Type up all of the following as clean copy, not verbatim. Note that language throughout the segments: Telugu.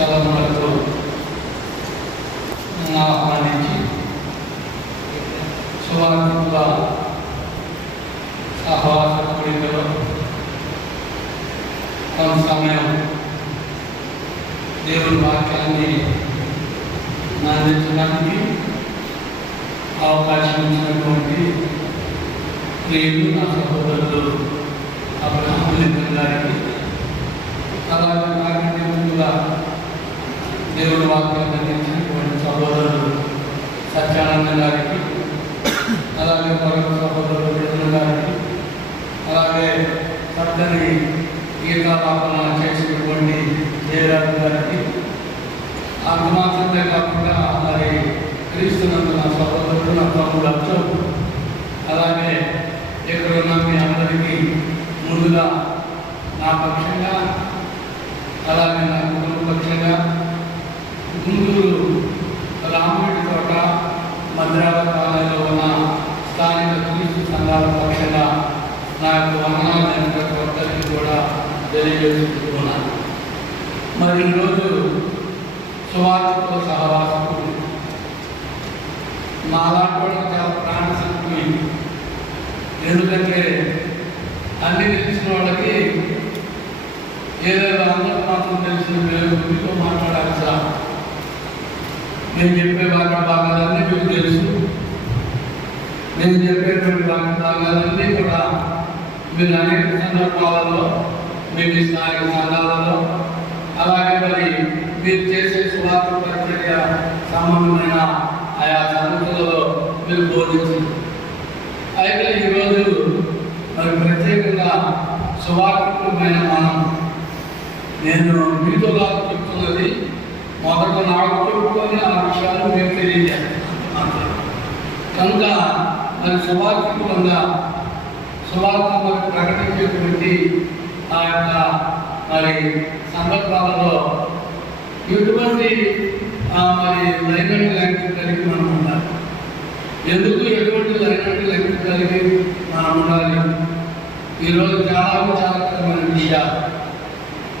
స్థలములకు ఆహ్వానించి సువార్తికుల సహవాస కూడికలో కొంత సమయం దేవుని వాక్యాన్ని అందించడానికి అవకాశం ఇచ్చినటువంటి ప్రియులు నా సహోదరులు అబ్రహాము లింకన్ గారికి, అలాగే నాకంటే ముందుగా దేవుని వాక్యాన్ని అందించినటువంటి సహోదరులు సత్యానంద గారికి, అలాగే మరొక సహోదరులు విడుదల గారికి, అలాగే చక్కని గీతాలాపన చేసినటువంటి జయరాజు గారికి, అంత మాత్రమే కాకుండా మరి క్రీస్తునందు నా సహోదరుడు నా తమ్ముడు అచ్చోడు, అలాగే ఇక్కడ ఉన్న మీ అందరికీ ముందుగా నా పక్షంగా, అలాగే నా కుటుంబ పక్షంగా, గుంటూరు రామరెడ్డి తోట మద్రావతి కాలంలో ఉన్న స్థానిక క్రీస్తు సంఘాల పక్షంగా నా యొక్క వందనాలు ప్రతి ఒక్కరికి కూడా తెలియజేసుకుంటున్నాను. మరి ఈరోజు సువార్తికుల సహవాసకు నాలాంటి వాళ్ళకి చాలా ప్రాణశక్తి. ఎందుకంటే అన్ని తెలిసిన వాళ్ళకి ఏదైనా అందరూ మాత్రం తెలిసిన మీతో మాట్లాడాలి సార్. నేను చెప్పే భాగాలన్నీ మీకు తెలుసు. నేను చెప్పేటువంటి భాగాలన్నీ కూడా మీరు అనేక సందర్భాలలో మీకు స్థానిక సంఘాలలో, అలాగే మరి మీరు చేసే సువార్త పరిచర్య సంబంధమైన ఆయా సంగతులలో మీరు బోధించారు. అయితే ఈరోజు మరి ప్రత్యేకంగా సువార్తికులమైన మనం, నేను మీతో కాదు చెప్తున్నది, మొదట నాకు చెప్పుకొని ఆ విషయాలు మీకు తెలియజేస్తాను. కనుక మరి సువార్తికులంగా సువార్త ప్రకటించేటువంటి ఆ యొక్క మరి సందర్భాలలో ఎటువంటి మరి లైనట్ లాంగ్వేజ్ కలిగి మనం ఉండాలి. ఎందుకు ఎటువంటి లైనట్ లాంగ్వేజ్ కలిగి మనం ఉండాలి? ఈరోజు చాలా విచారకరమైన విషయాలు.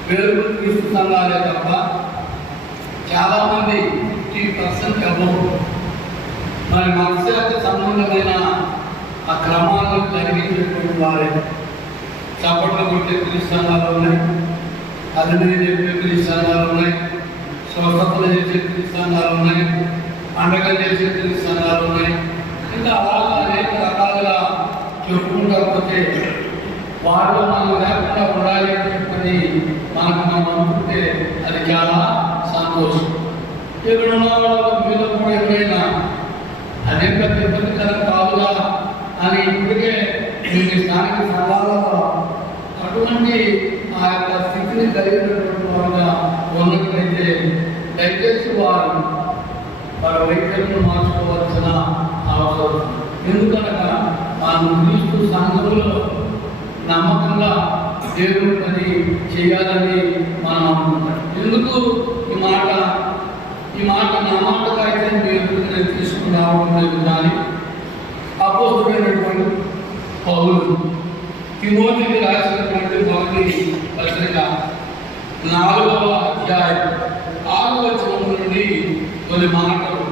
పేరు క్రీస్తు సంఘాలే తప్ప చాలామంది 50% అబౌవ్ మరి మనసుకు సంబంధమైన ఆ క్రమాలను జరిగించేటువంటి వారే. చప్పట్లు కొట్టే క్రీస్తు సంఘాలు ఉన్నాయి, అది నేను చెప్పే క్రీస్తు సంఘాలు ఉన్నాయి, స్వస్థతలు చేసే క్రీస్తు సంఘాలు ఉన్నాయి, పండగలు చేసే క్రీస్తు సంఘాలు ఉన్నాయి. ఇంకా అలాగా అనేక రకాలుగా చెప్పుకుంటూ పోతే వాళ్ళు మనం లేకుండా ఉండాలి అని చెప్పని మనకు మనం అనుకుంటే అది చాలా సంతోషం. ఇక్కడ ఉన్న వాళ్ళ మీద కూడా ఎవరైనా అదే పెద్ద ఇబ్బందికరం కాదుగా అని ఇప్పటికే మీ స్థానిక సంఘాలలో అటువంటి ఆ యొక్క స్థితిని కలిగినటువంటి వారుగా ఉన్నట్లయితే దయచేసి వారి వైఖరిని మార్చుకోవాల్సిన అవసరం. ఎందుకనగా మనం క్రీస్తు సంఘంలో నమ్మకంగా దేవుడి పని చేయాలని మనం అనుకుంటాం. ఎందుకు ఈ మాట నా మాటగా అయితే మీరు తీసుకుని రావడం లేదు. కానీ అపోస్తులైనటువంటి పౌలు తిమోతికి రాసినటువంటి మొదటి పత్రిక 4వ అధ్యాయం 6వ వచనం నుండి కొన్ని మాటలు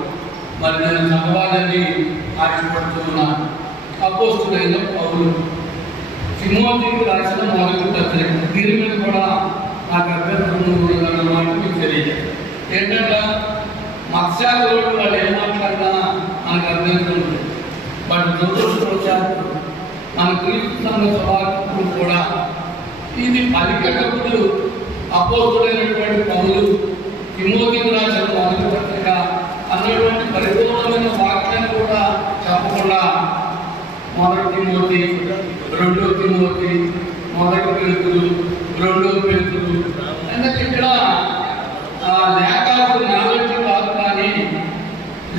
మరి నేను చదవాలని ఆశపడుతున్నాను. అపోస్తులైన పౌలు తిమోతికి రాసిన మొదటి పత్రిక. దీని మీద కూడా నాకు అభ్యంతరం ఉన్నదన్నమాట మీకు తెలియదు. ఏంటంటే మత్స్యాలు వాళ్ళు ఏం మాట్లాడినా మనకు అభ్యంతరం ఉంది. బట్ దురదృష్టవశాత్తు మన క్రీస్తు సంఘ స్వభావం కూడా ఇది పలికేటప్పుడు అపోస్తులైనటువంటి పౌలు తిమోతికి రాసిన మొదటి పత్రిక అన్నటువంటి పరిపూర్ణమైన వాక్యాన్ని కూడా చెప్పకుండా 1 తిమోతి, 2 తిమోతి, 1 పేతురు, 2 పేతురు అంటే ఇక్కడ ల్యాక్ ఆఫ్ నాలెడ్జ్ కాదు, కానీ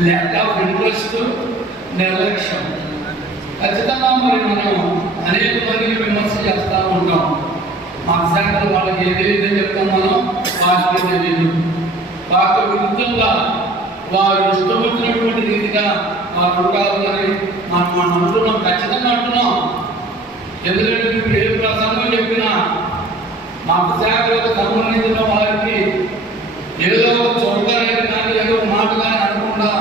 ల్యాక్ ఆఫ్ ఇంట్రెస్ట్, నిర్లక్ష్యం. ఖచ్చితంగా మరి మనం అనేక మందిని విమర్శ చేస్తూ ఉంటాం. మా శాఖలు వాళ్ళకి ఏదైతే చెప్తాం మనం వాటికి తెలియదు. వాటి విరుద్ధంగా వారు ఇష్టం వచ్చినటువంటి రీతిగా వారు ఉండాలని మనం అంటున్నాం. ఖచ్చితంగా అంటున్నాం. ఎందుకంటే మీరు ఏ ప్రసంగం చెప్పినా మాకు శాఖలకు సంబంధించిన వారికి ఏదో ఒక చౌకాన్ని కానీ ఏదో మాట కానీ అనకుండా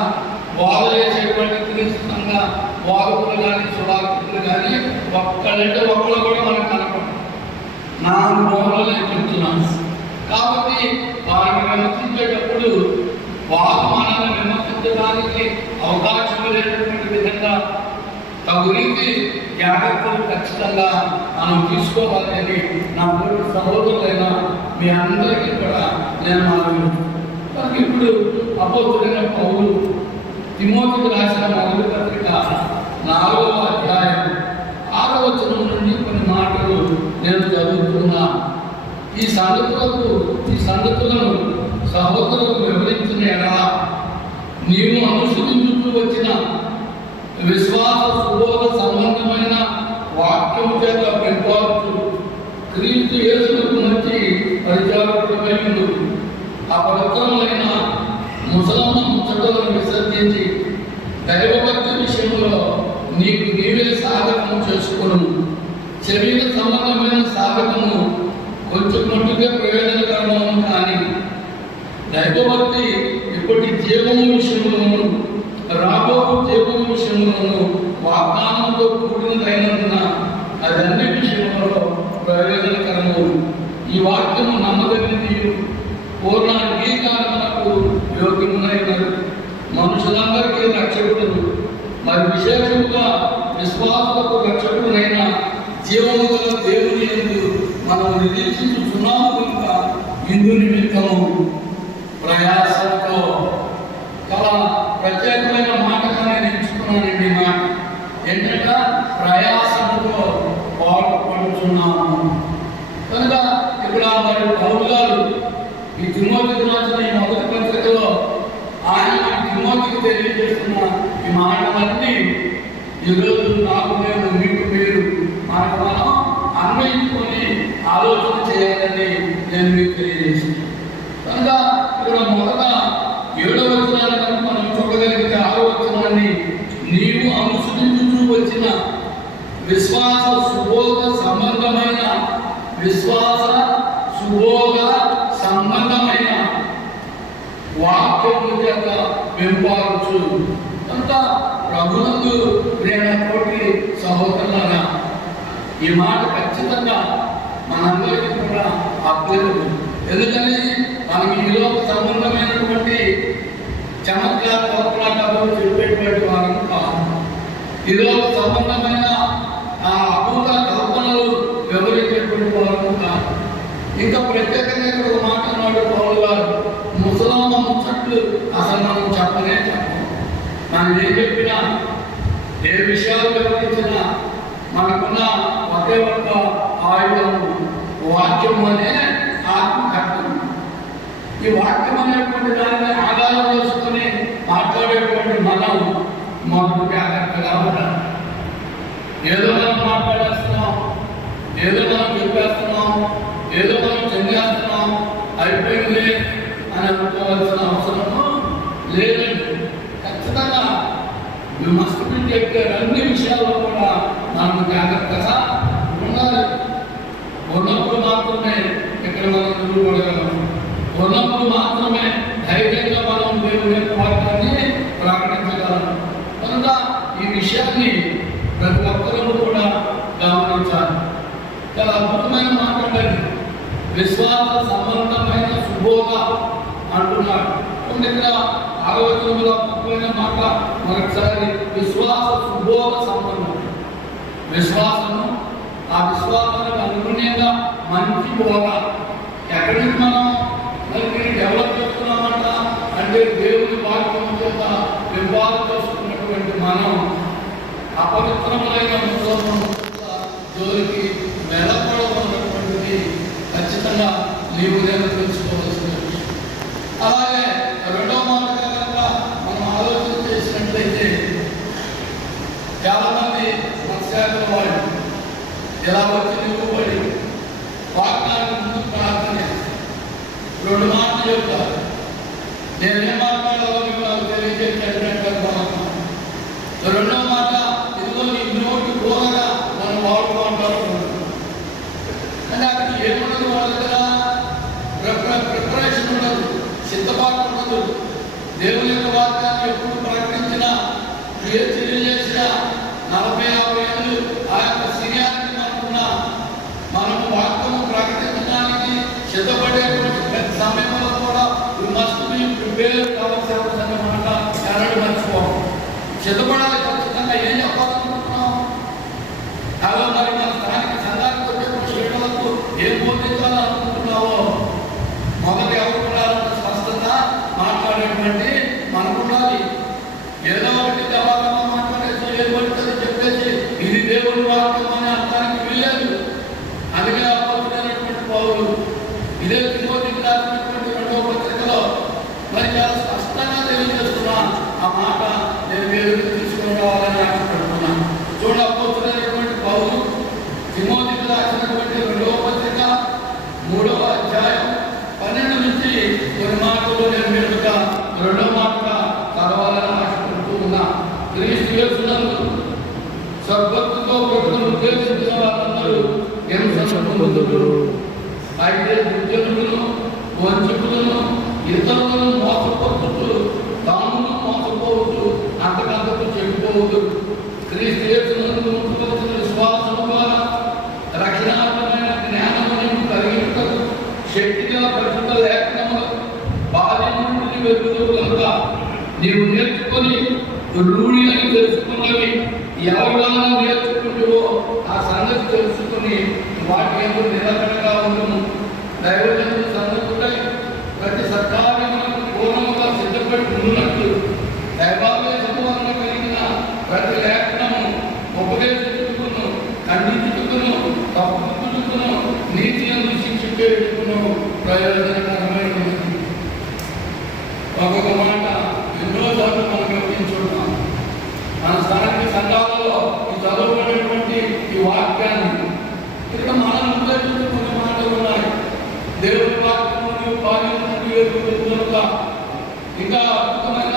బాధ చేసేటువంటి క్రీస్తుగా బాధకులు కానీ సువార్తకులు కానీ ఒక్కళ్ళంటే ఒక్కళ్ళు కూడా మనకు కనపడదు. నా అనుభవంలో నేను చెప్తున్నాను. కాబట్టి వారిని విమర్శించేటప్పుడు వారు మనల్ని విమర్శించడానికి అవకాశం లేనటువంటి విధంగా తగు రీతి జాగ్రత్తలు ఖచ్చితంగా మనం తీసుకోవాలని నా పూర్వ సహోదరులైన మీ అందరికీ కూడా నేను మనకి ఇప్పుడు అపోస్తులైన పౌలు తిమోతికి రాసిన మొదటి పత్రిక 4వ అధ్యాయం 6వ వచనం నుండి కొన్ని మాటలు నేను చదువుతున్నా. ఈ సంగతులను సహోదరులకు వివరించిన ఎడల నీవు అనుసరించుతూ వచ్చిన విశ్వాస సుబోధ సంబంధమైన వాక్యము చేత పెంపార్చు క్రీస్తు యేసుకు మంచి పరిచారకుడమై ఉండు. అపవిత్రములైన ముసలమ్మ ముచ్చటలను విసర్జించి దైవభక్తి విషయంలో నీకు నీవే సాధకము చేసుకును. శరీర సంబంధమైన సాధకము కొంచెం మట్టుగా ప్రయోజనకరము కానీ దైవభక్తి ఇప్పటి జీవము విషయంలోను రాబో జీవము విషయంలోను వాగ్దానంతో కూడినదైనందున అదన్ని విషయంలో ప్రయోజనకరము. ఈ వాక్యము నమ్మదగినది, పూర్ణ అంగీకారమునకు యోగ్యమునైనది, మనుషులందరికీ రక్షకుడు, మరి విశేషముగా విశ్వాసులకు రక్షకుడైన జీవము గల దేవుని యందు మనం నిరీక్షించుచున్నాము కనుక ఇందు నిమిత్తము ప్రయాసంతో చాలా ప్రత్యేకమైన మాటగా నేను ఎంచుకున్నానండి. మాట ఏంటంటే ప్రయాసంతో పాటుపడుతున్నాము కనుక ఇక్కడ మరి పౌలు గారు ఈ తిమోతికి రాసిన ఈ మొదటి పత్రికలో ఆయన తిమోతికి తెలియజేస్తున్న ఈ మాటలన్నీ ఈరోజు నాకు నేను మీకు మీరు మనకు మనం అన్వయించుకొని ఆలోచన చేయాలని నేను మీకు తెలియజేస్తున్నాను. కనుక ఇక్కడ మొదట 7వ వచనాన్ని కనుక మనం చూడగలిగితే 6వ వచనాన్ని నీవు అనుసరించుతూ వచ్చిన విశ్వాస సుబోధ సంబంధమైన వాక్యము చేత పెంపారచు. అంత ప్రభునందు ప్రేమతోటి సహోదరులారా, ఈ మాట ఖచ్చితంగా మనందరికీ కూడా అర్థం. ఎందుకని మనకి ఈలోక సంబంధమైనటువంటి చమత్కార కల్పనలు చెప్పేటువంటి వారు కాదు. ఈలోక సంబంధమైన ఆ అభూత కల్పనలు వివరించేటువంటి వారు కాదు. ఇంకా ప్రత్యేకంగా ఇక్కడ ఒక మాట అన్నాడు పౌలు గారు, ముసలమ్మ ముచ్చట్లు అసలు మనం చెప్పనే చెప్పం. మనం ఏం చెప్పినా ఏ విషయాలు వివరించినా మనకున్న ఒకే ఒక్క ఆయుధము వాక్యం అనే ఆత్మకర్తం. ఈ వాక్యం అనేటువంటి దాన్ని ఆధారం చేసుకుని మాట్లాడేటువంటి మనం మొదటి జాగ్రత్తగా ఉండాలి. ఏదో మనం మాట్లాడేస్తున్నాం, ఏదో మనం చెప్పేస్తున్నాం, ఏదో మనం చెందేస్తున్నాం, అయిపోయింది అని అనుకోవాల్సిన అవసరము లేదండి. ఖచ్చితంగా మస్ట్ బి టేక్ కేర్. అన్ని విషయాల్లో కూడా మనకు జాగ్రత్తగా ఉండాలి. ఉన్నప్పుడు మాత్రమే ఇక్కడ మనం నిలబడగలం. ఉన్నప్పుడు మాత్రమే ధైర్యంగా మనం దేవుని యొక్క వాక్యాన్ని ప్రకటించగలం. కనుక ఈ విషయాన్ని ప్రతి ఒక్కరూ కూడా గమనించాలి. చాలా అద్భుతమైన మాట్లాడండి. విశ్వాస సంబంధమైన శుభోగ అంటున్నాడు. ఇక్కడ 6వ వచనంలో అద్భుతమైన మాట మరొకసారి విశ్వాస శుభోగ సంబంధం. విశ్వాసము, ఆ విశ్వాసానికి అనుగుణంగా మంచి బోధ. ఎక్కడి నుంచి మనం మరి డెవలప్ చేస్తున్నామంట అంటే దేవుని వాక్యం చేత వివాదం చేసుకున్నటువంటి మనం అపవిత్రములైన జోలికి వెళ్ళకూడదన్నటువంటిది ఖచ్చితంగా నీవు నేను తెలుసుకోవాల్సిన విషయం. అలాగే 2వ మాటగా కనుక మనం ఆలోచన చేసినట్లయితే చాలామంది మనశాఖల వాళ్ళు ఎలా వచ్చి నిలువబడి వాక్యానికి ముందు ప్రార్థన 2 మాటలు చెప్తారు. నేనేం మాట్లాడాలో మీకు నాకు తెలియజేసేటటువంటి 2వ మాట, ఇదిగో నీ నోటి బోధగా మనం వాడుకుంటారు. అంటే అక్కడ ఏముండదు, వాళ్ళ దగ్గర ప్రిపరేషన్ ఉండదు, సర్దుబాటు ఉండదు. దేవుని యొక్క వాక్యాన్ని ఎప్పుడు ప్రకటించినా, ఏ చర్య చేసినా 40-50 ఏళ్ళు ఆ యొక్క సీనియారిటీ మనకున్న మనము వాక్యము ప్రకటించడానికి సిద్ధపడేటువంటి ప్రతి సమయంలో కూడా we must be prepared ourselves అనే మాట ఎన్నడూ మర్చిపోం. సిద్ధపడాలి. ఖచ్చితంగా ఏం చెప్పాలనుకుంటున్నాం? అలా మరి మన స్థానిక సంఘానికి వచ్చేటువంటి లీడర్లకు ఏం బోధించాలనుకుంటున్నావో మొదటి ఎవరు ఉండాలంటే స్పష్టత మాట్లాడేటువంటి మనకు ఉండాలి. ఏదో ఒకటి జవాబుగా మాట్లాడేసి ఏది పడుతుంది చెప్పేసి ఇది దేవుని వాక్యం అని అర్థానికి వీలేదు. అందుకే అపోస్తులైనటువంటి పౌలు ఇదే తిమోతికి రాసినటువంటి 2వ పత్రికలో మరి చాలా స్పష్టంగా తెలియజేస్తున్నా ఆ మాట నేను వేరు తీసుకుని రావాలని ఆశపడుతున్నాను. చూడండి, అపోస్తులైనటువంటి పౌలు తిమోతికి రాసినటువంటి 2వ పత్రిక 3వ అధ్యాయం 12 నుంచి కొన్ని మాటలు నేను మీరుగా 2వ మాటగా చదవాలని ఆశపడుతూ ఉన్నా. క్రీస్తు యేసునందు సద్భక్తితో బ్రతుకును ఉద్దేశించిన వారందరూ హింసను పొందుదురు. అయితే దుర్జనులను, వంచకులను, ఇతరులను మోసపరుచుతూ తామును మోసపోవద్దు, అంతకంతకు చెడిపోవద్దు. క్రీస్తు యేసునందు ఉంచవలసిన విశ్వాసము ద్వారా రక్షణాత్మకమైన జ్ఞానము కలిగినకు శక్తిగా పరిశుద్ధ లేఖనములు బాల్యం నుండి వెలుగుదవు కనుక నీవు నేర్చుకొని రూఢి అని తెలుసుకున్నవి ఎవరిలాగా నేర్చుకుంటువో ఆ సంగతి తెలుసుకుని వాటి ఎందు నిలకడగా ఉండును. దైవజనులు సంగతులై ప్రతి సత్కార్యములకు పూర్ణముగా సిద్ధపడి ఉన్నట్లు దైవావేశము వలన కలిగిన ప్రతి లేఖనము ఉపదేశించుకును, ఖండించుకును, తప్పుకును, నీతి యందు శిక్షించుకును ప్రయోజనకరమైనది. ఒక్కొక్క మాట ఎన్నోసార్లు మనం గమనించుకుంటాం. మన స్థానిక సంఘాలలో ఈ చదువుకునేటువంటి ఈ వాక్యాన్ని ఇక్కడ మనం ఉద్దేశించుకునే మాటలు ఉన్నాయి. దేవుని వాక్యము భాగ్యం నుండి వేరుగా ఇంకా అద్భుతమైన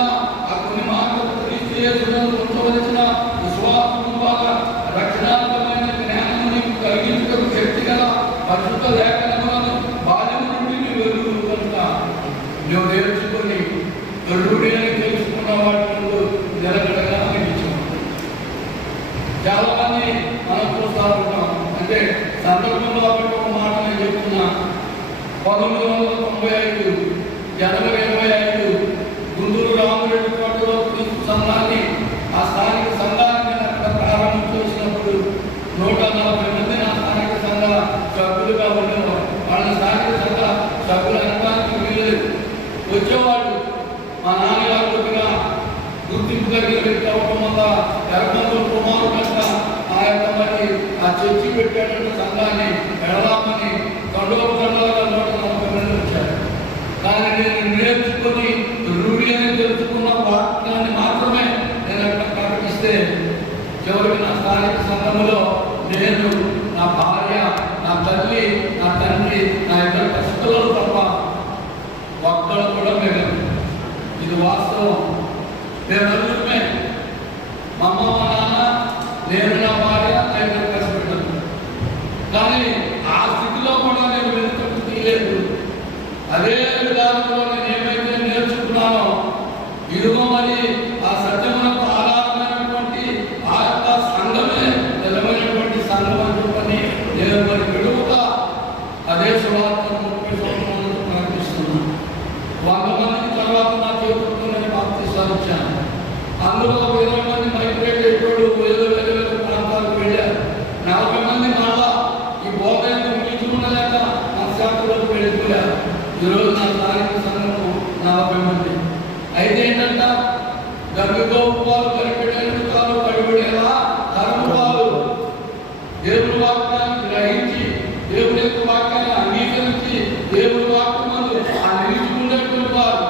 ఆ కొన్ని మాటలు క్రీస్తు యేసునందు ఉంచవలసిన విశ్వాసము ద్వారా రక్షణాత్మకమైన జ్ఞానముని కలిగించుటకు శక్తి గల పరిశుద్ధ లేఖనములను బాల్యం నుండి వెలుగు కనుక మేము నేర్చుకొని రూఢి అని తెలుసుకున్న వాటి ముందు నిలకడగా అనిపించాం. చాలా మంది మనం చూస్తూ ఉంటాం. అంటే సందర్భంలో ఒక మాట నేను చెప్తున్నా. 1995 జనవరి 25 గుంటూరు రామరెడ్డి కోటలో క్రీస్తు సంఘాన్ని ఆ స్థానిక సంఘాన్ని అక్కడ ప్రారంభం చేసినప్పుడు 140 మంది నా స్థానిక సంఘ సభ్యులుగా ఉండేవారు. వాళ్ళ స్థానిక సంఘ సభ్యులు అనడానికి వీలేదు. వచ్చేవాళ్ళు మా నాన్నగారు కొద్దిగా గుర్తింపు దగ్గర వ్యక్తి అవ్వడం వల్ల ఎర్రమందుల కుమారుడు కనుక ఆ యొక్క మరి ఆ చర్చి పెట్టేటువంటి సంఘాన్ని పెడదామని తండోపు తండలుగా 140 మంది వచ్చారు. కానీ నేను నేర్చుకొని రూఢి అని తెలుసుకున్న వాక్యాన్ని మాత్రమే నేను అక్కడ ప్రకటిస్తే చివరికి నా స్థానిక సంఘంలో నేను, నా భార్య, నా తల్లి, నా తండ్రి, నా ఇద్దరు పసిపిల్లలు తప్ప ఒక్కడు కూడా మిగలదు. ఇది వాస్తవం. నేను నలుగురమే, మా అమ్మ, మా నాన్న, నేను, నా భార్య, నా ఇద్దరు పసిపిల్లలు. కానీ ఆ స్థితిలో కూడా నేను వెనుకకు తీయలేదు. అదే విధానంలో నేను ఏమైతే నేర్చుకున్నానో ఇదిగో మరి ఆ సత్యమునకు ఆధారమైనటువంటి ఆ యొక్క సంఘమే నిజమైనటువంటి సంఘం అని చెప్పని నేను మరి విడువుగా అదే సువార్తను 30 సంవత్సరాలకు ప్రకటిస్తున్నాను. 100 మందికి తర్వాత నా చేతులతో నేను బాప్తిసాలు ఇచ్చాను. అందులో 20 మంది మైగ్రేట్ అయిపోయాడు, వేరే వేరే వేరే ప్రాంతాలకు వెళ్ళారు. 40 మంది మళ్ళా ఈ బోధనకు పిలుచుకున్నలేక మన శాఖలోకి వెళ్ళిపోయారు. ఈరోజు నా స్థానిక సంఘము 40 మంది. అయితే ఏంటంట, గర్భితో ఉప్పాలు కరిపెట్టేందుకు కాదు కడిపెడేలా కర్మ పాలు దేవుని వాక్యాన్ని గ్రహించి దేవుని యొక్క వాక్యాన్ని అంగీకరించి దేవుని వాక్యమందు ఆ నిలుచుకునేటువంటి వారు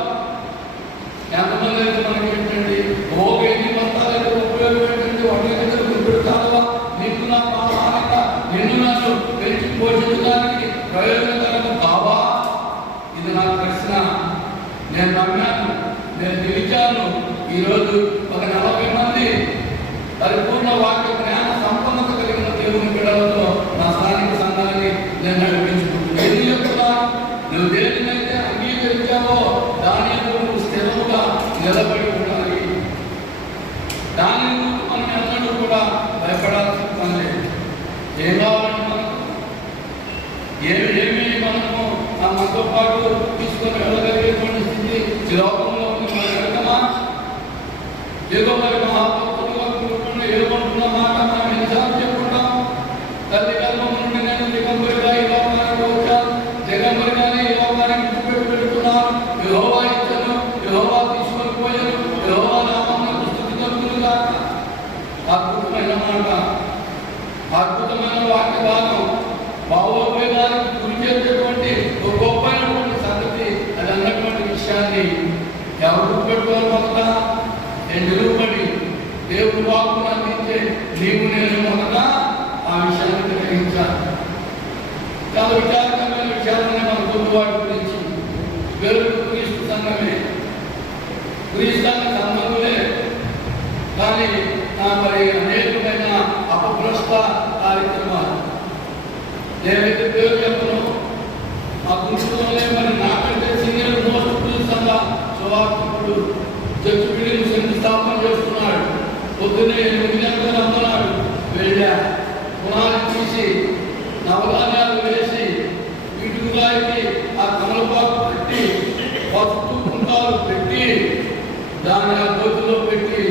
ఎంతమంది అయితే మనకి ఏంటండి ఓకేది మొత్తాలైతే ఉపయోగం ఏంటంటే వాటి పెడతావా నీకు నా పాలక నిన్ను నన్ను పెంచి పోషించడానికి ప్రయోజనకరంగా కావా? ఇది నా ప్రశ్న. నేను నమ్మాను, నేను నిలిచాను. ఈరోజు ఒక 40 మంది పరిపూర్ణ వాక్య జ్ఞాన సంపన్నత కలిగిన దేవుని బిడ్డలతో నా స్థానిక సంఘాన్ని నేను నడిపించుకుంటున్నాను. నువ్వు దేనినైతే అంగీకరించావో దాని ఏం కావాలంటే మనకు ఏమి మనము మనతో పాటు తీసుకొని వెళ్ళగలిగేటువంటి స్థితి ఈ లోకంలో మనం వెళ్తామా? ఏదో మరి మహాభక్తులుగా కూర్చుని ఏమంటున్న మాట మనం ఎన్నిసార్లు చెప్పుకుంటాం? తల్లి గర్భం నుండి నేను దిగంబరిగా ఈ లోకానికి వచ్చాను, దిగంబరిగానే ఈ లోకానికి చూపెట్టి పెడుతున్నాను, యెహోవా ఇచ్చాను, యెహోవా తీసుకొని పోయాను, యెహోవా నామమునకు స్తుతి కలుగునుగా. అద్భుతమైన మాట, అద్భుతమైన వాక్య భాగం, భావోద్వేగానికి గురి చేసేటువంటి ఒక గొప్పైనటువంటి సంగతి. అది అన్నటువంటి విషయాన్ని ఎవరు పెట్టుకోవాలి? మొదట నిలువబడి దేవుడు వాక్కును అందించే నీవు నేను మొదట ఆ విషయాన్ని గ్రహించాలి. చాలా విచారకరమైన విషయాలనే మన గురువాడి గురించి వేరు క్రీస్తు సంఘమే, క్రీస్తానికి సంఘములే, కానీ మరి అనేకమైన అపభ్రష్ట కార్యక్రమాలు ఏవైతే పేరు చెప్పను ఆ గురువులే మరి నాకంటే సీనియర్ మోస్ట్ సంఘ సువార్తికుడు చర్చ్ బిల్డింగ్ శంకుస్థాపన చేస్తున్నాడు. పొద్దున్నే 8 గంటలకు రమ్మన్నాడు. వెళ్ళా, పునాది తీసి నవధాన్యాలు వేసి వీటికి ఆ కమలపాకు పెట్టి పసుపు కుంకాలు పెట్టి దాన్ని ఆ గోతులో పెట్టి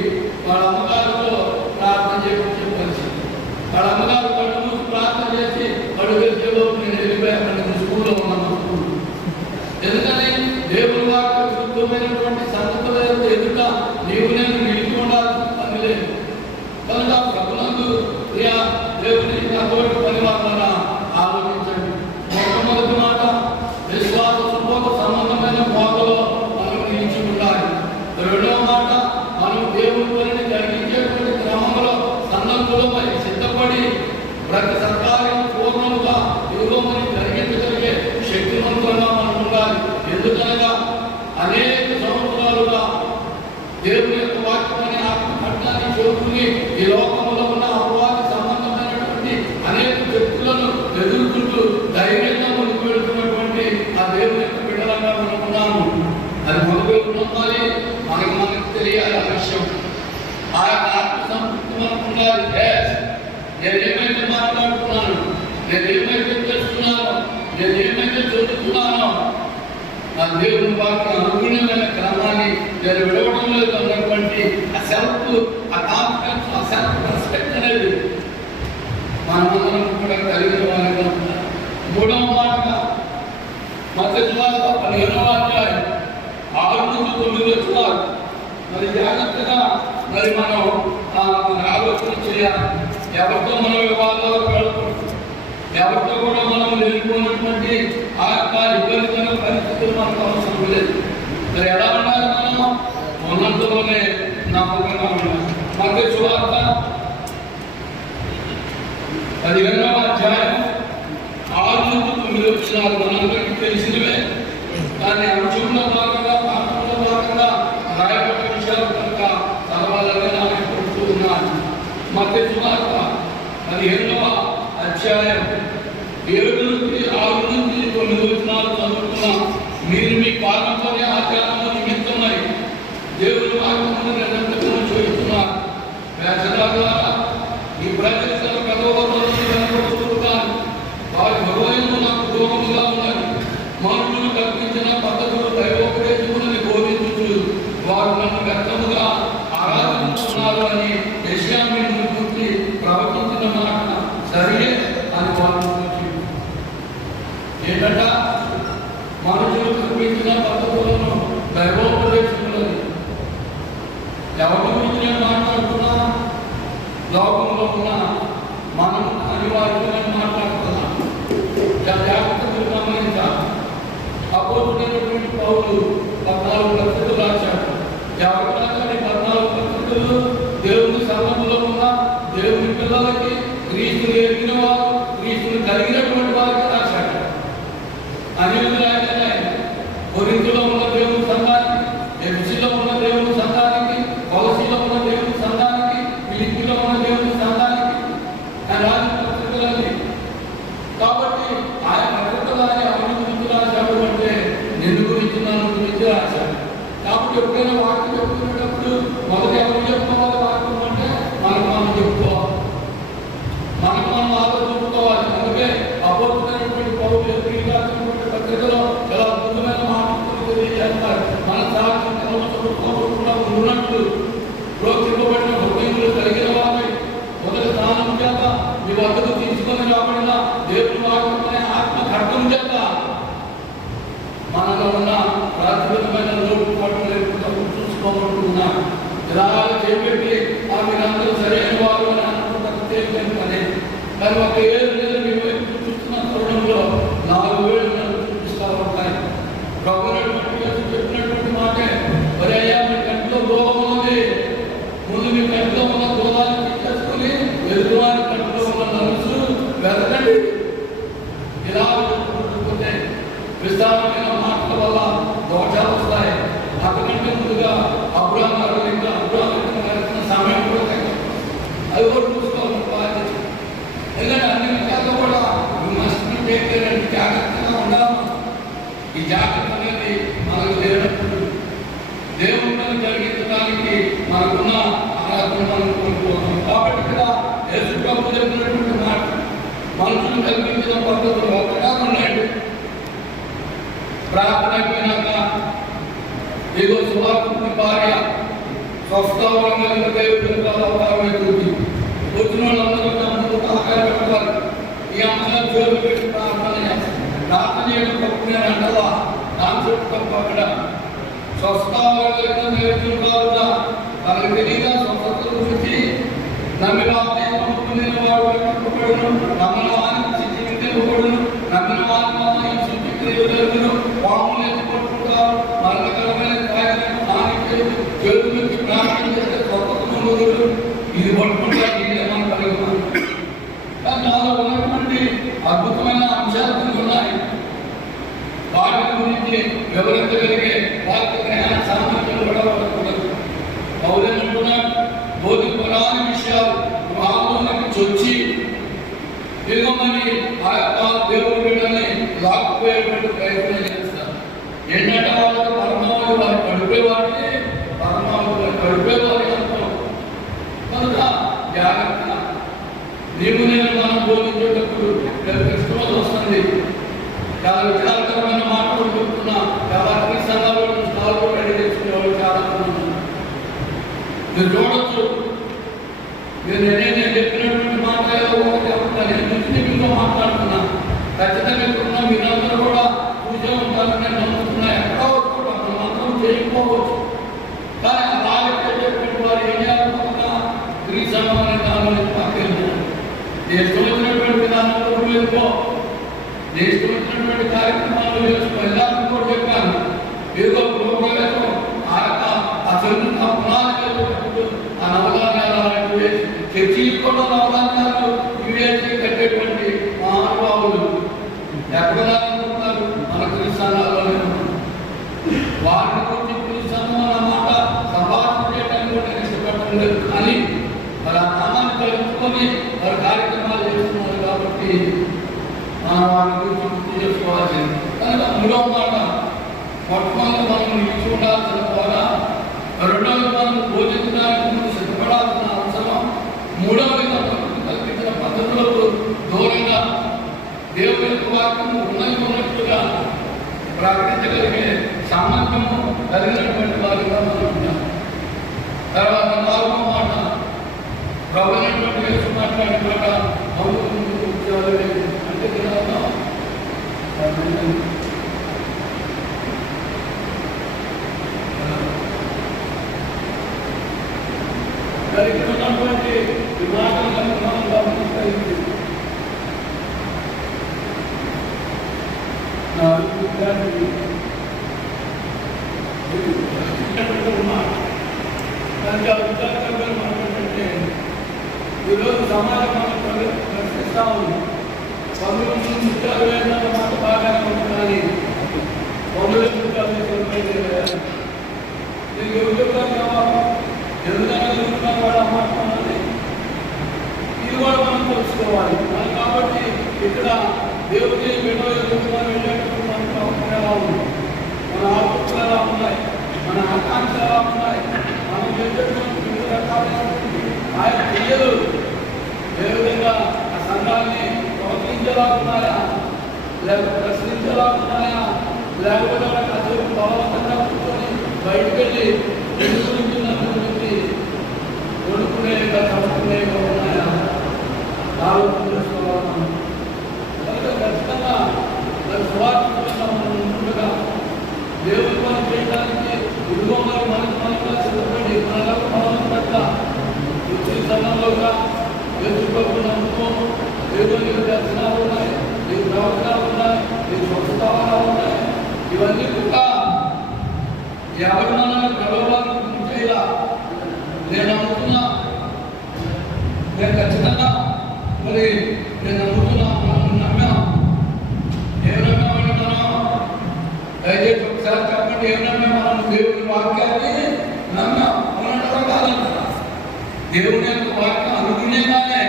వాళ్ళ అమ్మగారితో ప్రార్థన చేయించే పరిస్థితి. వాళ్ళ అమ్మగారు కళ్ళు మూసి ప్రార్థన చేసి కళ్ళు వేసేలోపు నేను వెళ్ళిపోయాను. స్కూల్లో ఉన్నాను. స్కూల్ ఎందుకని దేవుని వాక్య విరుద్ధమైనటువంటి సంగతుల ఎదుట నీవు నేను నిలిచి ఉండాల్సిన పని లేదు. కనుక ప్రభునందు ప్రియా దేవుని అటువంటి పని వలన ఆలోచించండి. మొట్టమొదటి మాట, విశ్వాస సుబోధ సంబంధమైన బోధలో మనం నిలిచి ఉండాలి. రెండవ మాట, మనం దేవుని పనిని జరిగించేటువంటి క్రమంలో సన్నద్ధులు మరి సిద్ధపడి ప్రతి సత్కార్యం పూర్ణముగా ఇదిగో మనం జరిగించగలిగే శక్తివంతంగా మనం ఉండాలి. ఎందుకనగా అనేక సంవత్సరాలుగా దేవుని యొక్క వాక్యాన్ని ఆత్మఘట్టాన్ని చదువుకుని ఈ లోకంలో ఉన్న అపవాది సంబంధమైనటువంటి అనేక వ్యక్తులను ఎదుర్కొంటూ ధైర్యంగా ముందుకు వెళుతున్నటువంటి ఆ దేవుని యొక్క బిడ్డలంగా మనం ఉన్నాము. అది మొదలు నమ్మాలి, మనకు తెలియాలి ఆ విషయం. ఆ ఆత్మ సంతృప్తి మనకు ఉండాలి. నేను ఏమైతే మాట్లాడుతున్నాను, నేను ఏమైతే తెలుస్తున్నానో, నేను ఏమైతే చదువుతున్నానో ఆ దేవుని వాక్యం అనుగుణమైన క్రమాన్ని నేను విడవడం లేదు అన్నటువంటి ఆ సెల్ఫ్, ఆ కాన్ఫిడెన్స్, ఆ సెల్ఫ్ రెస్పెక్ట్ అనేది మనమందరం కూడా కలిగిన వారిగా ఉండాలి. మూడవ మాటగా మత్తయి సువార్త 15వ అధ్యాయం 6-9 వచనాలు మరి జాగ్రత్తగా మరి మనం ఆలోచన చేయాలి. ఎవరితో మనం వివాదాలు వెళ్ళకూడదు, ఎవరితో కూడా మనం వెళ్ళిపోయినటువంటి ఆ యొక్క ఇబ్బందికర పరిస్థితులు మనకు అవసరం లేదు. మరి ఎలా ఉండాలి? మనం ఉన్నంతలోనే నమ్మకంగా ఉండాలి. మత్తయి సువార్త 15వ అధ్యాయం 6-9 వచనాలు మనందరికీ తెలిసినవే. దాన్ని అంశంలో భాగంగా, పాఠంలో భాగంగా రాయబడిన విషయాలు కనుక చదవాలని నాకు చెప్తూ ఉన్నాను. మత్తయి సువార్త 15వ అధ్యాయం 7-6-9 వచనాలు చదువుతున్నాం. మీరు మీ పారంపర్య ఆచారము నిమిత్తమై దేవుని వాక్యమును నిరంతరము చేస్తున్నారు. వేషధారులారా, ఈ ప్రజల కథోవరులను వెనకబడుతున్నారు. వారి హృదయము నాకు దూరముగా ఉన్నది. మనుషులు కల్పించిన పద్ధతులు దైవోపదేశములను బోధించుచు వారు నన్ను వ్యక్తముగా ఆరాధిస్తున్నారు అని యెషయా గురించి ప్రవచించిన మాట సరే అని వారు ఏంటంట? మనుషులు కల్పించిన పద్ధతులను దైవోపదేశములని. ఎవరి గురించి నేను మాట్లాడుతున్నా? లోకంలో ఉన్న మనం రాబడిన దేవుని వాడుకునే ఆత్మ ఖడ్గం చేత మనలో ఉన్న ప్రాథమికమైన లోటుపాట్లు లేకుండా చూసుకోబడుతున్నా జనాలు చేపెట్టి మీరందరూ సరైన వారు అని అనుకుంటారు తేలికని పని. కానీ ఒక ఏళ్ళు లేదు మీ వైపు చూస్తున్న తరుణంలో 4 ఏళ్ళు నన్ను చూపిస్తూ ఉంటాయి. చెప్పినటువంటి మాటే, మరి అయ్యా మీ కంటిలో దూరం ఉన్నది, ముందు మీ కంటిలో ఉన్న దూరాన్ని తీసేసుకుని ఎదురువారి కంటిలో ఉన్న నలుసు వెతకండి. ఇలా చెప్పుకుంటే విస్తారమైన మాటల వల్ల దోషాలు వస్తాయి. అంతకంటే ముందుగా అబ్రాహాం సమయం కూడా తగ్గింది. అది కూడా చూసుకోవాలి బాధ్యత. ఎందుకంటే అన్ని విషయాల్లో కూడా జాగ్రత్తగా ఉండాలి. ఈ జాగ్రత్త అనేది మనకు లేనప్పుడు దేవుని జరిగించడానికి మనకున్న ఆరాధన మనం కోల్పోతాం. కాబట్టి ఇక్కడ యేసు ప్రభు చెప్పినటువంటి మాట మనుషులు కల్పించిన పద్ధతులు ఒకగా ఉన్నాయండి. ప్రార్థన అయిపోయినాక ఏదో సువార్తని భార్య స్వస్థావరంగా వచ్చిన వాళ్ళందరూ ముందు సహకారం పెట్టాలి. ఈ అంశాలు జోలు పెట్టి ప్రార్థన చేస్తారు. ప్రార్థన చేయడం తప్పు నేను అంటలా, దాని చుట్టూ తప్పు. అక్కడ స్వస్థావరంగా నేర్చుకోవాలా తనకు తెలియక స్వస్థత గురించి నమ్మిన వాడు నమ్మిన వారికి జీవితపడును, నమ్మిన వారికి మాత్రం శుద్ధిక్రియలు జరుగును, పాములు ఎత్తుకుంటారు, మరణకరమైన కార్యాలను హాని చెడు నుంచి ప్రార్థన చేస్తే స్వస్థతను ఇది పట్టుకుంటారు. మనం కలిగి కానీ నాలో ఉన్నటువంటి అద్భుతమైన అంశాలు ఉన్నాయి. వాటి గురించి వివరించగలిగే వాటి జ్ఞాన సామర్థ్యం కూడా ఉండదు. పౌరులంటున్నాడు బోధిపరాని విషయాలు భావంలోకి చొచ్చి తిరగమని ఆ యొక్క దేవుడి బిడ్డల్ని లాక్కుపోయేటువంటి ప్రయత్నం చేస్తారు. ఏంటంటే వాళ్ళకి పరమావధి వారు గడిపేవాడికి పరమావధి వారు గడిపేవారి అర్థం. కనుక జాగ్రత్త. నీవు నేను మనం బోధించేటప్పుడు క్రిస్మస్ వస్తుంది. చాలా విచారకరమైన మాటలు చెప్తున్నా. ఎవరికి సంఘాలు స్థాయిలో రెడీ చేసుకునేవాళ్ళు చాలా మంది మీరు చూడొచ్చు. మీరు నేనే చెప్పినటువంటి మాట నేను ముస్లింలో మాట్లాడుతున్నా. ఖచ్చితంగా ఇప్పుడున్న మీరందరూ కూడా పూజ ఉంటారని నేను నమ్ముతున్నా. ఎక్కడో కూడా మనం అందరం చేయకపోవచ్చు. కానీ అలాగే చెప్పేటువంటి వారు ఏం చేయాలనుకున్నా స్త్రీ సమాన దానిలో పక్కన దేశం వచ్చినటువంటి విధానంలో వెళ్ళిపో, దేశం వచ్చినటువంటి కార్యక్రమాలు చేసుకో. எல்லாருக்கும் కూడా చెప్పాను. ఏదో ప్రోగ్రాం ఆ యొక్క అసలు పునాది ఆ నవధాన్యాలు చర్చి కూడా నవధాన్యాలు ఇమీడియట్గా కట్టేటువంటి మహానుభావులు ఎక్కడ అనుకుంటున్నారు? మన క్రిస్టియన్లలోనే ఉన్నారు. వారిని గురించి క్రిస్టియన్ మాట సంభాషణ చేయడానికి కూడా ఇష్టపడటం లేదు. కానీ మరి ఆ నామాన్ని కలుపుకొని వారి కార్యక్రమాలు చేస్తున్నారు. కాబట్టి మనం వారి గురించి గుర్తు చేసుకోవాల్సింది. కనుక మూడో మాట, మొట్టమొదటి మనం ఇచ్చి ఉండాల్సిన ద్వారా, రెండవది మనం బోధించడానికి ముందు సిద్ధపడాల్సిన అవసరం, మూడవది మనం కల్పించిన పద్ధతులకు దూరంగా దేవుని యొక్క వాక్యము ఉన్నట్టుగా ప్రకటించగలిగే సామర్థ్యము కలిగినటువంటి వారిగా మనం ఉన్నాం. తర్వాత నాలుగో మాట, ప్రభుత్వ యేసు మాట్లాడినట్లుగా అంటే ఉన్నటువంటి విమానాలను మనం గమనించగలిగింది. ఈరోజు సమాజం మనం ప్రశ్నిస్తా ఉంది. పనులు ముఖ్యాలు వేసిన మాట బాగానే ఉంటుంది. పనులు ముఖ్యాలు దీనికి ఎవరు చెప్తారు కావాలి? ఎందుకైనా జరుగుతున్నారు వాడు అమ్మాడుతున్నది. ఇది కూడా మనం తెలుసుకోవాలి. కాబట్టి ఇక్కడ దేవుడి విడవ ఎదుగుతున్నారు. వెళ్ళేటప్పుడు మనకు అవసరం ఎలా ఉంది, మన ఆలోచనలు ఎలా ఉన్నాయి, మన ఆకాంక్షలు ఎలా ఉన్నాయి, మనం చేసేటువంటి వివిధ రకాలైనటువంటి ఆయన క్రియలు ఏ విధంగా ఆ సంఘాన్ని ప్రవర్తించలాగున్నాయా, లేక ప్రశ్నించలాగున్నాయా, లేకపోతే వాళ్ళకి అసలు బలవంతంగా కూర్చొని బయటకు వెళ్ళి ఎందుకు గురించి కొనుక్కునే చదువుకునే ఉన్నాయా ఆలోచన చేసుకోవాలి. దేవుని పని చేయడానికి ఇదిగో మరి మనకు సిద్ధపడి మనం పట్ల వృత్తి సంఘంలోగా యేసుప్రభువును నమ్ముకోము. దేవుని దర్శనాలు ఉన్నాయి, ఈ ప్రవచనాలు ఉన్నాయి, ఈ స్వస్థానాలు ఉన్నాయి. ఇవన్నీ కూడా ఎవరు మనల్ని ప్రలోభానికి గురి చేయాల. నేను నమ్ముతున్నా, నేను ఖచ్చితంగా మరి నేను నమ్ముతున్నా, మనం నమ్మా. ఏం నమ్మామని మనం దయచేసి ఒకసారి చెప్పండి, ఏం నమ్మా? మనం దేవుని వాక్యాన్ని నమ్మాం. అవునంటారా కాదంటారా? దేవుని యొక్క వాక్యం అనుకునేగానే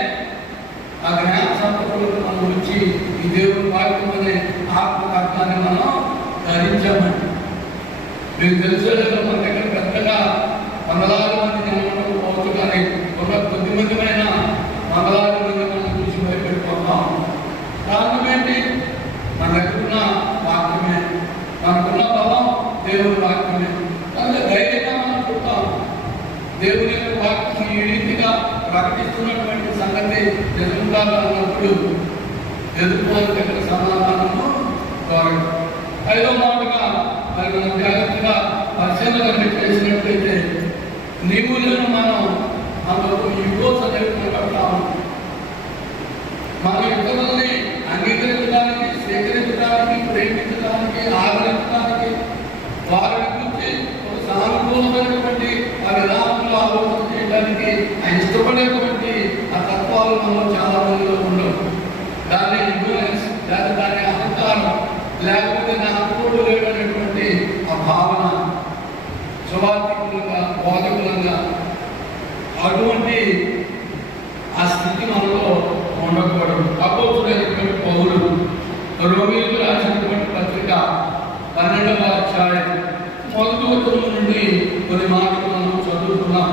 ఆ జ్ఞాన సంపదలకు మనం వచ్చి ఈ దేవుని వాక్యం అనే ఆత్మకర్తాన్ని మనం ధరించామండి. మీకు తెలుసుకోలేదు, మన దగ్గర పెద్దగా వందలాది మంది జనాలు పోవచ్చు, కానీ ఒక కొద్ది మందిమైన వందలాది మంది మనం చూసి భయపడిపోతాం. కారణం ఏంటి? మన దగ్గర ఉన్న వాక్యమే, మనకున్న బలం దేవుని వాక్యమే. అందుకే ధైర్యంగా మనం చూస్తాం. దేవుని యొక్క వాక్యం ఈ రీతిగా ప్రకటిస్తున్నటువంటి సంగతి నిజంగా అన్నప్పుడు ఎదుర్కోవాలి దగ్గర సమాధానము కాదు. ఐదో మాటగా మరి మనం జాగ్రత్తగా పరిశీలన చేసినట్లయితే నీవు నేను మనం అందుకు యుగోస్ అనేవి కనబడతాము. మన ఇతరులని అంగీకరించడానికి, స్వీకరించడానికి, ప్రేమించడానికి, ఆదరించడానికి, వారిని గురించి ఒక సానుకూలమైనటువంటి ఆ విధానంలో ఆలోచన చేయడానికి ఇష్టపడేటువంటి ఆ తత్వాలు మనలో చాలా మందిలో ఉండవు. దాన్ని ఇగ్నోరెన్స్, లేదా దాని అహంకారం, లేకపోతే నా అనుకోడు లేదనేటువంటి ఆ భావన స్వార్థికులుగా, బోధకులంగా అటువంటి ఆ స్థితి మనలో ఉండకూడదు. అపోస్తులైనటువంటి పౌలు రోమీయులకు రాసినటువంటి పత్రిక 12వ అధ్యాయం 1వ వచనం నుండి కొన్ని మాటలు మనం చదువుతున్నాం.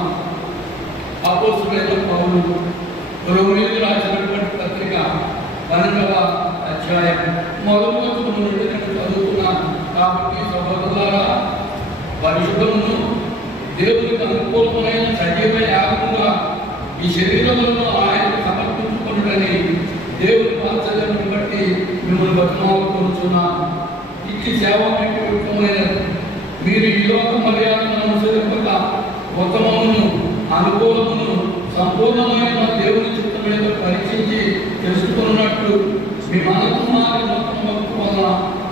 అపోస్తులైన పౌలు రోమీయులకు రాసినటువంటి పత్రిక 12వ అధ్యాయం 1వ వచనం నుండి నేను చదువుతున్నాను. కాబట్టి సహోదరులారా, పరిశుద్ధమును దేవునికి అనుకూలమైన సజీవ యాగముగా ఈ శరీరములను ఆయనకు సమర్పించుకున్నదని దేవుని వాత్సల్యమును బట్టి మిమ్మల్ని బతిమాలుకొనుచున్నాను. ఇచ్చి సేవ మీకు యుక్తమైనది. మీరు ఈ లోక మర్యాదను అనుసరింపక ఉత్తమమును, అనుకూలమును, సంపూర్ణమైన దేవుని చిత్తమైన పరీక్షించి తెలుసుకున్నట్లు మీ మనసు మారి మొత్తం వల్ల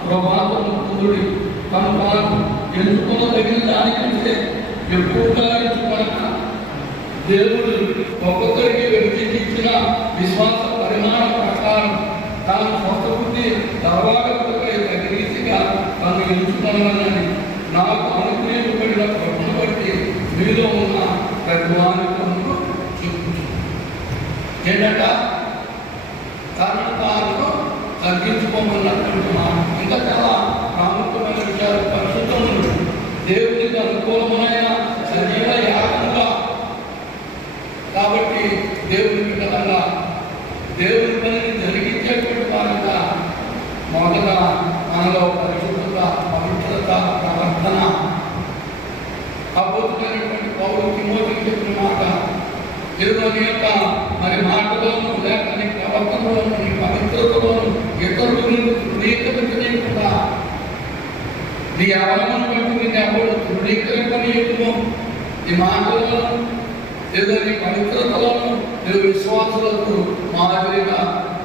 ప్రభావం పొందుడి. కనుక ఎంచుకోదగిన దానికంటే ఎక్కువగా ఎంచుకోక దేవుడు ఒక్కొక్కరికి వ్యక్తించిన విశ్వాస పరిమాణం ప్రకారం తాను స్వస్థ బుద్ధి తర్వాత రీతిగా తను ఎంచుకోవాలని నాకు అనుకూలింపబడిన ప్రభుత్వం బట్టి మీలో ఉన్న ప్రతివానికను చూపించు. ఏంటంట? తనను తాను తగ్గించుకోమన్నటువంటి మాట. ఇంకా చాలా ప్రాముఖ్యమైన విషయాలు. పరిశుద్ధములు దేవునికి అనుకూలమైన సజీవ యాగముగా, కాబట్టి దేవుని బిడ్డలంగా దేవుని పనిని జరిగించేటువంటి వారంగా మొదట మనలో పరిశుద్ధత, పవిత్రత, ప్రవర్తన. అద్భుతమైనటువంటి పౌలు తిమోతికి చెప్పిన మాట, ఇరువురి యొక్క మరి మాటలోను, లేక నీ ప్రవర్తనలోను, నీ పవిత్రతలోను ఇతరులను తృణీకరించకుండా, నీ అవలమును బట్టి నిన్ను ఎవరు తృణీకరింపనీయము. నీ మాటలను లేదా నీ పవిత్రతలను నువ్వు విశ్వాసులకు మాదిరిగా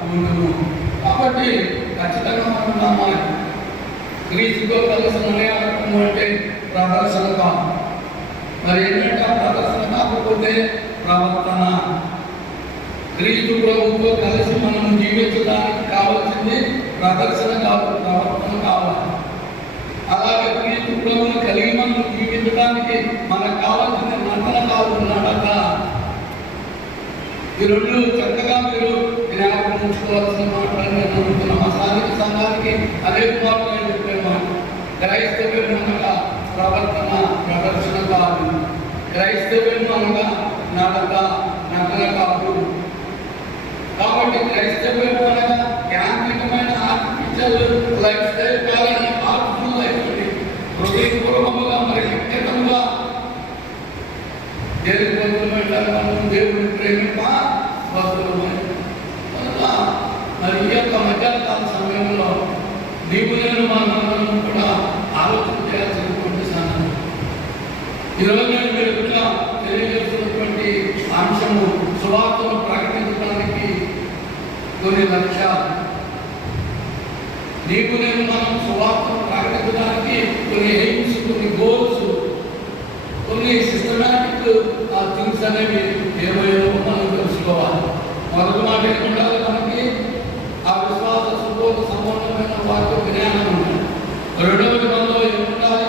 ఉండును. కాబట్టి ఖచ్చితంగా మనం నమ్మాలి. క్రీస్తుతో కలిసి నడయాడటం అంటే ప్రదర్శన కాదు. మరి ఏంటంటే ఆ ప్రదర్శన కాకపోతే ప్రవర్తన. క్రీస్తు ప్రభువుతో కలిసి మనం జీవించడానికి కావాల్సింది ప్రదర్శన కాదు, ప్రవర్తన కావాలి. అలాగే క్రీస్తు ప్రభువును కలిగి మనం జీవించడానికి మనకు కావాల్సిన నటన కాదు, నడక. ఈ రెండు చక్కగా మీరు జ్ఞాపకం ఉంచుకోవాల్సిన మాటలు నేను అనుకున్నాను. మా స్థానిక సంఘానికి అదే మాటలు నేను చెప్పాను. క్రైస్తవ్యం అనగా ప్రవర్తన, ప్రదర్శన కాదు. క్రైస్తవ్యం అనగా నడక, నటన కాదు. కాబట్టి క్రైస్తవ్యం అనగా యాంత్రికమైన ఆర్టిఫిషియల్ లైఫ్ స్టైల్ కాదని ఆర్టిఫిషియల్ లైఫ్ ఉంది. హృదయపూర్వకంగా మరి వ్యక్తిగతంగా దేవుడిని ప్రేమింప వస్తువులమై మరి ఈ యొక్క మధ్యాహ్నకాల సమయంలో నీవు నేను మనందరం కూడా ఆలోచన చేయాల్సినటువంటి సంగతి. ఈరోజు నేను మీరు తెలియజేస్తున్నటువంటి అంశము సువార్తను ప్రకటించడానికి కొన్ని లక్ష్యాలు. నీకు నేను మనం సువార్తను ప్రకటించడానికి కొన్ని ఎయిమ్స్, కొన్ని గోల్స్, కొన్ని సిస్టమాటిక్ థింగ్స్ అనేవి ఏమేమో మనం తెలుసుకోవాలి. మొదటి మాట ఏముండాలి? మనకి ఆ విశ్వాస సుబోధ సంబంధమైన వాక్య జ్ఞానం ఉండాలి. రెండవది మనలో ఏముండాలి?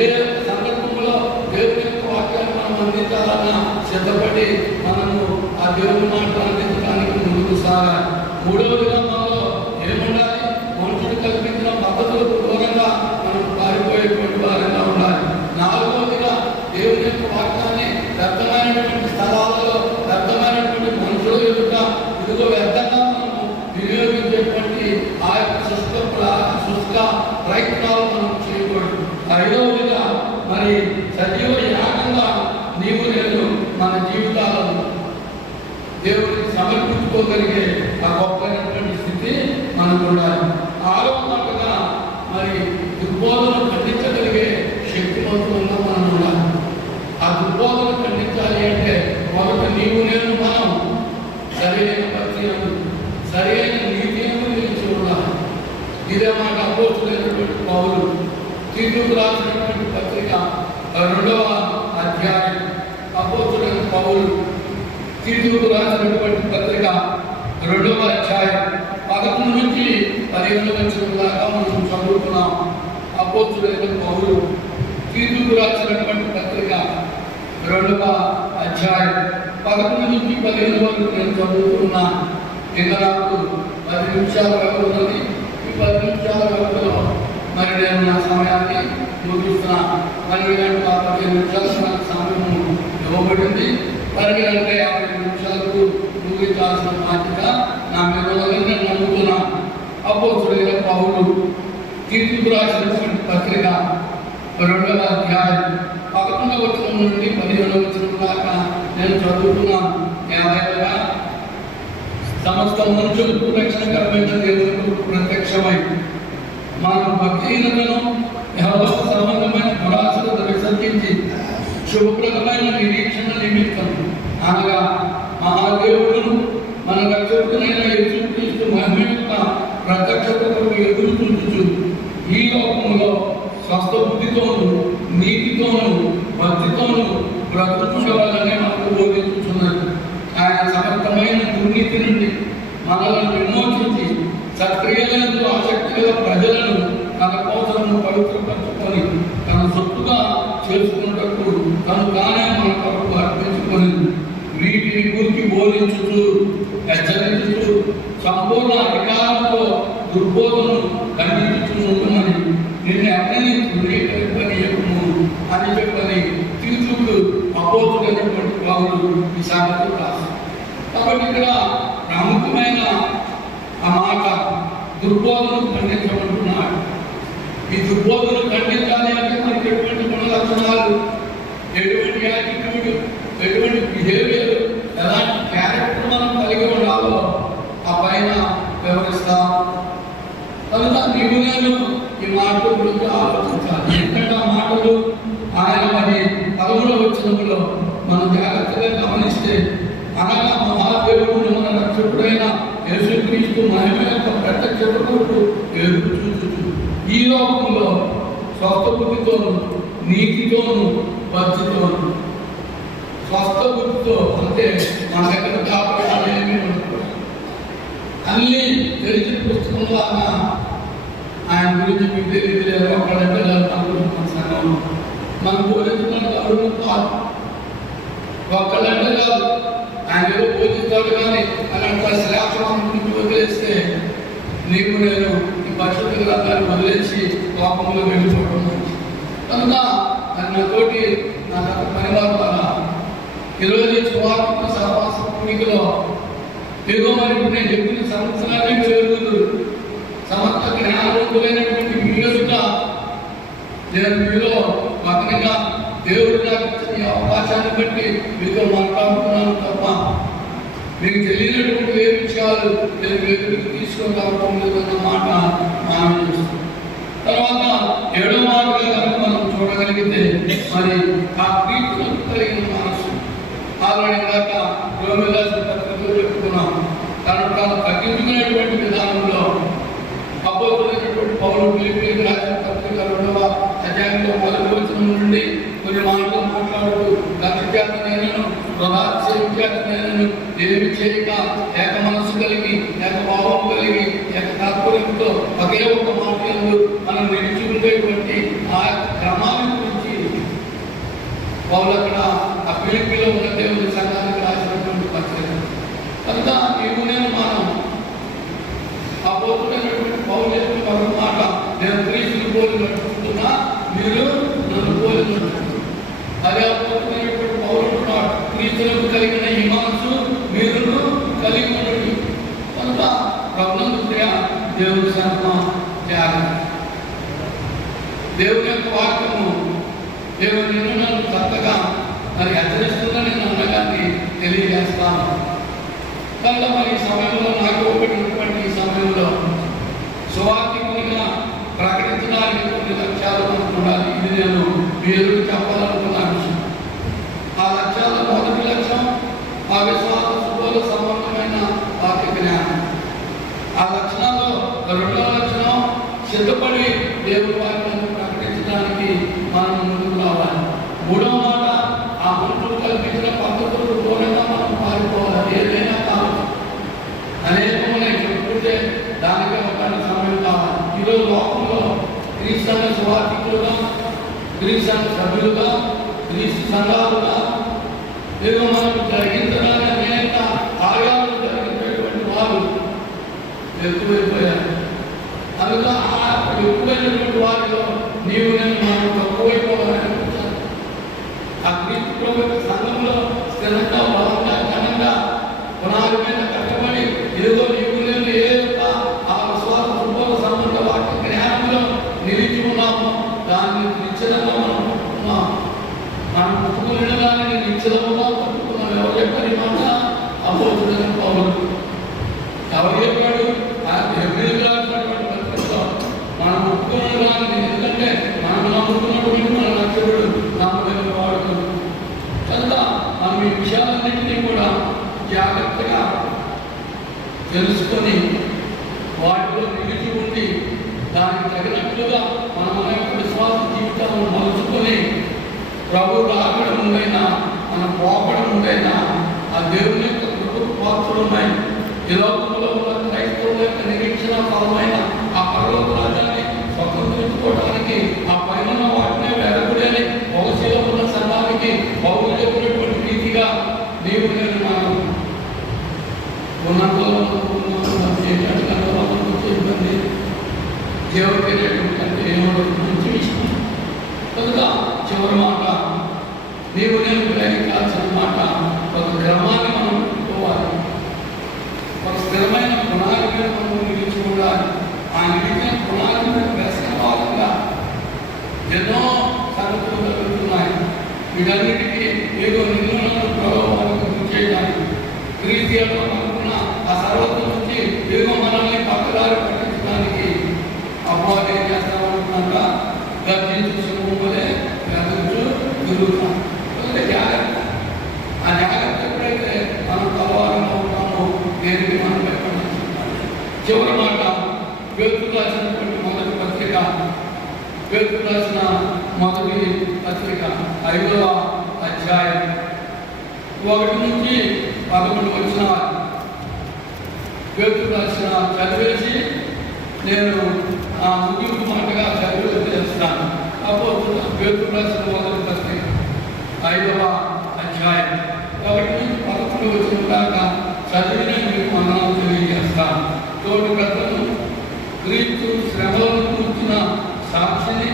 ఏ సందర్భంలో దేవుని యొక్క వాక్యాన్ని మనం అందించాలన్నా సిద్ధపడి మనము ఆ దేవుని మాటలు అందించడానికి ముందుకు సాగాలి. మూడవదిగా మనలో ఏముండాలి? మనుషుడు కల్పించిన పద్ధతులకు దూరంగా మనం పారిపోయేటువంటి వారంగా ఉండాలి. నాలుగవదిగా దేవుని యొక్క వాక్యాన్ని వ్యర్థమైనటువంటి స్థలాలలో, వ్యర్థమైనటువంటి మనుషుల యొక్క ఇదిగో వ్యర్థంగా మనము వినియోగించేటువంటి ఆ యొక్క శుష్క ప్రయత్నాలు మనం చేయకూడదు. ఐదవదిగా మరి సజీవ యాగంగా నీవు నేను మన జీవితాలను దేవుడికి సమర్పించుకోగలిగే ఆ గొప్పైనటువంటి స్థితి మనకు ఉండాలి. ఆరవ మాటగా మరి దుర్బోధనను ఖండించగలిగే శక్తివంతంగా మనం ఉండాలి. ఆ దుర్బోధనను ఖండించాలి అంటే మొదట నీవు నేను మనం సరైన భక్తిని, సరైన నీతిని నిలిచి ఉండాలి. ఇదే మాట అపోస్తులైనటువంటి పౌలు తీతుకు రాసినటువంటి పత్రిక 2వ అధ్యాయం. అపోస్తులైన పౌలు తీతుకు రాసినటువంటి పత్రిక 2వ అధ్యాయం 11 నుంచి 15 వచనం దాకా మనం చదువుతున్నాం. అపోస్తులైన పౌలు తీతుకు రాసినటువంటి పత్రిక 2వ అధ్యాయం 11 నుంచి 15 వరకు నేను చదువుతున్నాను. ఇంకా నాకు 10 నిమిషాల వ్యవధి ఉన్నది. ఈ 10 నిమిషాల వ్యవధిలో మరి నేను నా సమయాన్ని ముగిస్తున్నాను. 12 గంటల 15 నిమిషాలకు నాకు సమయం ఇవ్వబడింది. 12 గంటల 50 నిమిషాలకు ముగించాల్సిన బాధ్యత నా మీద ఉందని నేను నమ్ముతున్నాను. అపోస్తులైన పౌలు తీతుకు రాసినటువంటి పత్రిక 2వ అధ్యాయం 11వ వచనం నుండి 15వ వచనం దాకా నేను చదువుతున్నాను. ఏమైనా సమస్త మనుషులకు రక్షణకరమైన దేవుడు ప్రత్యక్షమై మన భక్తిహీనతను, యెహోవా సంబంధమైన దురాశలను విసర్జించి శుభప్రదమైన నిరీక్షణ నిమిత్తం అనగా మహాదేవుడును మన రక్షకుడైన యేసుక్రీస్తు మహిమ యొక్క ప్రత్యక్షతకు ఎదురు చూచుచు ఈ లోకంలో స్వస్థ బుద్ధితోను, నీతితోను, భక్తితోను బ్రతుకుండవాలని మనకు బోధించుతున్నది. ఆయన సమర్థమైన దుర్నీతి నుండి మనల్ని విమోచించి సక్రియలందు ఆసక్తి గల ప్రజలను తన కోసము పవిత్రపరచుకొని తన సొత్తుగా చేసుకున్నట్టు తను తానే మన కొరకు అర్పించుకొని వీటిని గురించి బోధించుతూ, హెచ్చరించుతూ సంపూర్ణ అధికారంతో దుర్బోధను ఖండించుతుందని నిన్ను ఎవరిని ధృవీకరింపనీయకుము అని చెప్పని తీర్చుకు అపోతులైనటువంటి పౌలు ఈ సంగతి రాశారు. కాబట్టి ఇక్కడ ప్రాముఖ్యమైన ఆ మాట దుర్బోధను ఖండించమంటున్నాడు. ఈ దుర్బోధను ఖండించాలి అంటే మనకి ఎటువంటి గుణ లక్షణాలు, ఎటువంటి యాటిట్యూడ్, ఎటువంటి బిహేవియర్, ఎలాంటి క్యారెక్టర్ మనం కలిగి ఉండాలో ఆ పైన వివరిస్తాం. కనుక నీవు నేను ఈ మాటల గురించి ఆలోచించాలి. ఎందుకంటే ఆ మాటలు ఆయన మరి 11వ వచనంలో మనం జాగ్రత్తగా గమనిస్తే అనగా మహాదేవుడు మన రక్షకుడైన యేసుక్రీస్తు మహిమ యొక్క ప్రత్యక్షతకు ఎదురు చూచుచు ఈ లోకంలో స్వస్థ బుద్ధితోను, నీతితోను, భక్తితోను. స్వస్థ బుద్ధితో అంటే మన దగ్గర కాపాడాలి ఏమీ ఉండదు. అన్ని తెలిసిన పుస్తకంలో ఆయన గురించి మీకు తెలియదు. ఒకళ్ళంటే మన సంఘం మన బోధించడానికి ఎవరు కాదు, ఒక్కళ్ళంటే కాదు. ఆయన ఏదో బోధిస్తాడు కానీ అలాంటి శ్రేష్టం గురించి వదిలేస్తే నీకు నేను ఈ పరిశుద్ధ గ్రంథాన్ని వదిలేసి లోకంలో వెళ్ళిపోవడం. కనుక నాతోటి నా పనివారు ద్వారా ఈరోజు సువార్త సహవాస కూడికలో ఏదో మరి నేను చెప్పిన సంవత్సరాన్ని మీరు సమర్థ జ్ఞానవంతులైనటువంటి మీరుగా నేను మీలో పక్కనగా దేవుడు నాకు ఈ అవకాశాన్ని బట్టి మీతో మాట్లాడుతున్నాను తప్ప మీకు తెలియనటువంటి ఏ విషయాలు నేను వెలుగుకి తీసుకొని రావడం లేదన్న మాట మనం చూస్తాం. తర్వాత 7వ మాటగా కనుక ఆల్రెడీ ఇందాక రోమిల పత్రికలో చెప్పుకున్నాం. తనను తాను తగ్గించుకునేటువంటి విధానంలో అపోస్తులైనటువంటి పౌలు ఫిలిప్పీయులకు రాసిన పత్రిక 2వ అధ్యాయంలో 1వ వచనం నుండి కొన్ని మాటలు మాట్లాడుతూ గతిచేత నేను ప్రధాన నేను ఏమి చేయక ఏక మనస్సు కలిగి ఏక భావం కలిగి ఏక తాత్పర్యంతో ఒకే ఒక మాటలు మనం నిలిచిపోయేటువంటి ఆ క్రమాన్ని గురించి పౌలు అక్కడ ఆ ఫిలిప్పీలో ఉన్న దేవుని సంఘానికి రాసినటువంటి పత్రిక. కనుక నీవు నేను మనం అపోస్తులైనటువంటి పౌలు చెప్పిన ఒక మాట, నేను క్రీస్తుని పోలి నడుచుకుంటున్నా, మీరు నన్ను పోలి నడుచుకుంటున్నారు. అదే అపోస్తులైనటువంటి పౌలు అంటున్నాడు, క్రీస్తులకు కలిగిన ఈ మనసు మీరు కలిగి ఉండండి. కనుక ప్రభునందు ప్రియ దేవుని సంఘం త్యాగం, దేవుని యొక్క వాక్యము దేవుని నన్ను చక్కగా మరి హెచ్చరిస్తుందని నేను అనగాన్ని తెలియజేస్తాను. కనుక మరి ఈ సమయంలో నాకు ఒకటి ఈ సమయంలో సువార్థికునిగా ప్రకటించడానికి కొన్ని లక్ష్యాలు ఉండాలి. ఇది నేను మీరు చెప్పాలనుకున్న విషయం. ఆ లక్ష్యాల మొదటి లక్ష్యం ఆ విశ్వాస శుభాల సంబంధమైన వాక్య జ్ఞానం. ఆ లక్షణాల్లో రెండవ లక్షణం సిద్ధపడి దేవుని వాక్యాన్ని ప్రకటించడానికి మనం ముందుకు రావాలి. మూడవ మాట, ఆ మనుషులు కల్పించిన పద్ధతులకు దూరంగా మనం పాల్గొవాలి. ఏదైనా కావచ్చు, అనేకమైన చెప్పుకుంటే దానికి ఒక సమయం కావాలి. ఈరోజు లోకంలో క్రీస్తు సువార్థికులుగా, క్రీస్తు సభ్యులుగా, క్రీస్తు సంఘాలుగా ఏదో మనకు జరిగించడానికి అనేక కార్యాలను జరిగించేటువంటి వారు ఎక్కువైపోయారు. కనుక ఆ ఎక్కువైనటువంటి వారిలో నీవు నేను మనం తక్కువైపోవాలని అనుకుంటాను. ఆ క్రీస్తు ప్రభుత్వ సంఘంలో స్థిరంగా బలంగా ఘనంగా పునాది మీద కట్టబడి ఏదో నీవు నేను ఏ యొక్క ఆ విశ్వాస శుభ్ర సంబంధ వాక్య జ్ఞానంలో నిలిచి ఉన్నామో దాన్ని నిశ్చలంగా మనం పట్టుకున్నాం. మనం పుట్టుకునే దానిని నిశ్చలముగా పట్టుకున్నాం. ఎవరు చెప్పారు ఈ మాట? అపోస్తులైన పౌలు. ఎవరు చెప్పాడు? ఆ హెబ్రీయులకు రాసినటువంటి పత్రికలో మనం పుట్టుకున్న దానిని, ఎందుకంటే మనం నమ్ముకున్నటువంటి మన రక్షకుడు నమ్మకం వాడుతుంది. కనుక మనం ఈ విషయాలన్నింటినీ కూడా జాగ్రత్తగా తెలుసుకొని వాటిలో నిలిచి ఉండి దానికి తగినట్లుగా మనం మన యొక్క విశ్వాస జీవితాలను మలుచుకొని ప్రభు రాకడ ముందైనా మనం పోకడం ముందైనా ఆ దేవుని యొక్క కృపకు పాత్రులమై ఈ లోకంలో ఉన్న క్రైస్తవుల యొక్క నిరీక్షణ ఫలమైన ఆ పరలోక రాజ్యాన్ని స్వతంత్రించుకోవడానికి ఆ పైన వాటినే వెరకుడని భవిష్యలో ఉన్న సంఘానికి పౌరులు చెప్పినటువంటి రీతిగా నీవు నేను మనం ఉన్నంతలో ఇబ్బంది జీవకేటటువంటి మంచి విషయం. కనుక చివరి మాట, నీవు నేను గ్రహించాల్సిన మాట, ఒక క్రమాన్ని మనం పెట్టుకోవాలి. ఒక స్థిరమైన పునాది మీద మనం నిలిచి ఉండాలి. ఆ నిలిచిన పునాది మీద వ్యసనవాదంగా ఎన్నో సంగతులు జరుగుతున్నాయి. వీటన్నిటికీ ఏదో నిర్ణయాలను ప్రభావాలకు గురి చేయడానికి క్రీస్తులో అనుకున్న ఆ సర్వత్వం నుంచి ఏదో మనల్ని పక్కదారి పట్టించడానికి అపవాది ఏం చేస్తామనుకున్నాక గర్జించు సింహములే గర్జించు తిరుగుతాం. జాగ్రత్త. ఆ జాగ్రత్త ఎప్పుడైతే మనం తలవారంగా ఉంటామో దేనికి మనం భయపడాలి. చివరి మాట, పేతురు రాసినటువంటి మొదటి పత్రిక, పేతురు రాసిన మొదటి పత్రిక 5వ అధ్యాయం 1 నుంచి 11 వచ్చిన పేతురు రాసిన చదివేసి నేను ఆ ముగింపు మాటగా చదివి చేస్తాను. అప్పుడు పేతురు రాసిన మొదటి పత్రిక 5వ అధ్యాయం 1 నుంచి 11 వచ్చిన దాకా చదివిన మీకు వందనాలు తెలియజేస్తాను. తోటి పెద్దలు క్రీస్తు శ్రమలను కూర్చున్న సాక్షిని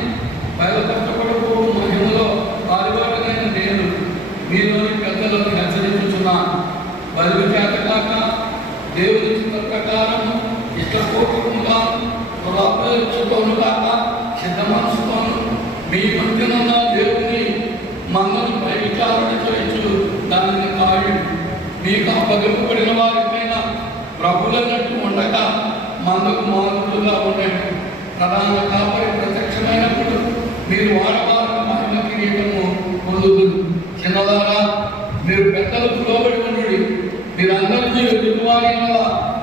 బయలుపరచబడబోవు మహిమలో పాల్గొనైన నేను మీలోని పెద్దలను హెచ్చరించుచున్నాను. బదులు చేత కాక దేవుని చిత్త ప్రకారం ఇష్టపూర్వకంగా పురాపేక్షతోను కాక సిద్ధ మనసుతోను మీ మధ్యనున్న దేవుని మందను పైచారణ చేయొచ్చు దానిని కాదు. మీకు అప్పగింపబడిన వారిపైన ప్రభులన్నట్టు ఉండక మందకు మానవులుగా ఉండండి. ప్రధాన కాపరి ప్రత్యక్షమైనప్పుడు మీరు వాడవారి మహిమ కిరీటము పొందుదురు. చిన్నదారా, మీరు పెద్దలకు లోబడి ఉండి మీరందరినీ ఎదుటివారి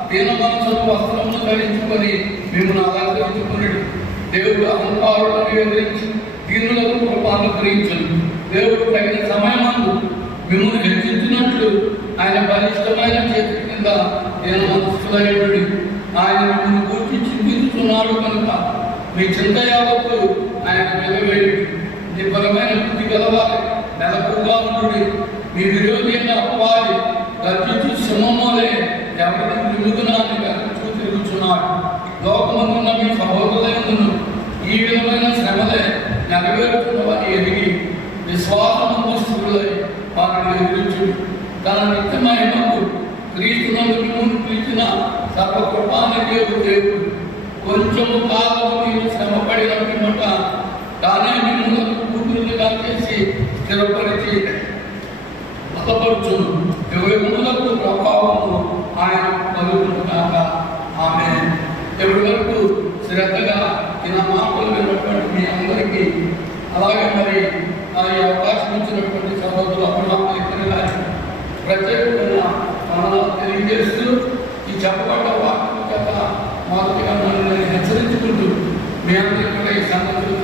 దీన మనసును వస్త్రమును ధరించుకొని మిమ్మల్ని అలంకరించుకుని దేవుడు అహంకారులను ఎదిరించి దీనులకు కృప అనుగ్రహించను. దేవుడు తగిన సమయమందు మిమ్మల్ని హెచ్చించినట్లు ఆయన బలిష్టమైన చేతి కింద దీన మనసులైనడు. ఆయన మిమ్మల్ని పూర్తి చింతించుతున్నాడు కనుక మీ చింత యావత్తు ఆయన నిలవేడు. నిబలమైన బుద్ధి గలవారి నెలకుగా ఉండు. మీ విరోధి అయిన అపవాది గర్జించు సింహములే ఎవరిని విముగునాన్ని గర్జించు తిరుగుతున్నాడు. లోకమందున్న మీ సహోదరులను ఈ విధమైన శ్రమలే నెరవేరుతున్నవని ఎదిగి విశ్వాసముందు స్థిరులై వారిని ఎదురించు. తన నిత్యమైనకు క్రీస్తునందుకు పిలిచిన సర్వకృపానికి దేవుడు కొంచెము కాలం మీరు శ్రమపడినట్టు మాట తానే మిమ్మల్ని కూతురుగా చేసి స్థిరపరిచి బలపరుచును. యుగములకు ప్రభావము ఆయన కలుగునుగాక. ఆమె ఎవరి వరకు శ్రద్ధగా ఇలా మాటలు విన్నటువంటి మీ అందరికీ, అలాగే మరి ఈ అవకాశం ఇచ్చినటువంటి సహోదరులు అప్పుడు ప్రత్యేకమైన మనల్ని తెలియజేస్తూ ఈ చెప్పబడ్డ వాక్యం చేత మొదటిగా నన్ను హెచ్చరించుకుంటూ మీ అందరికీ కూడా ఈ సంగతులు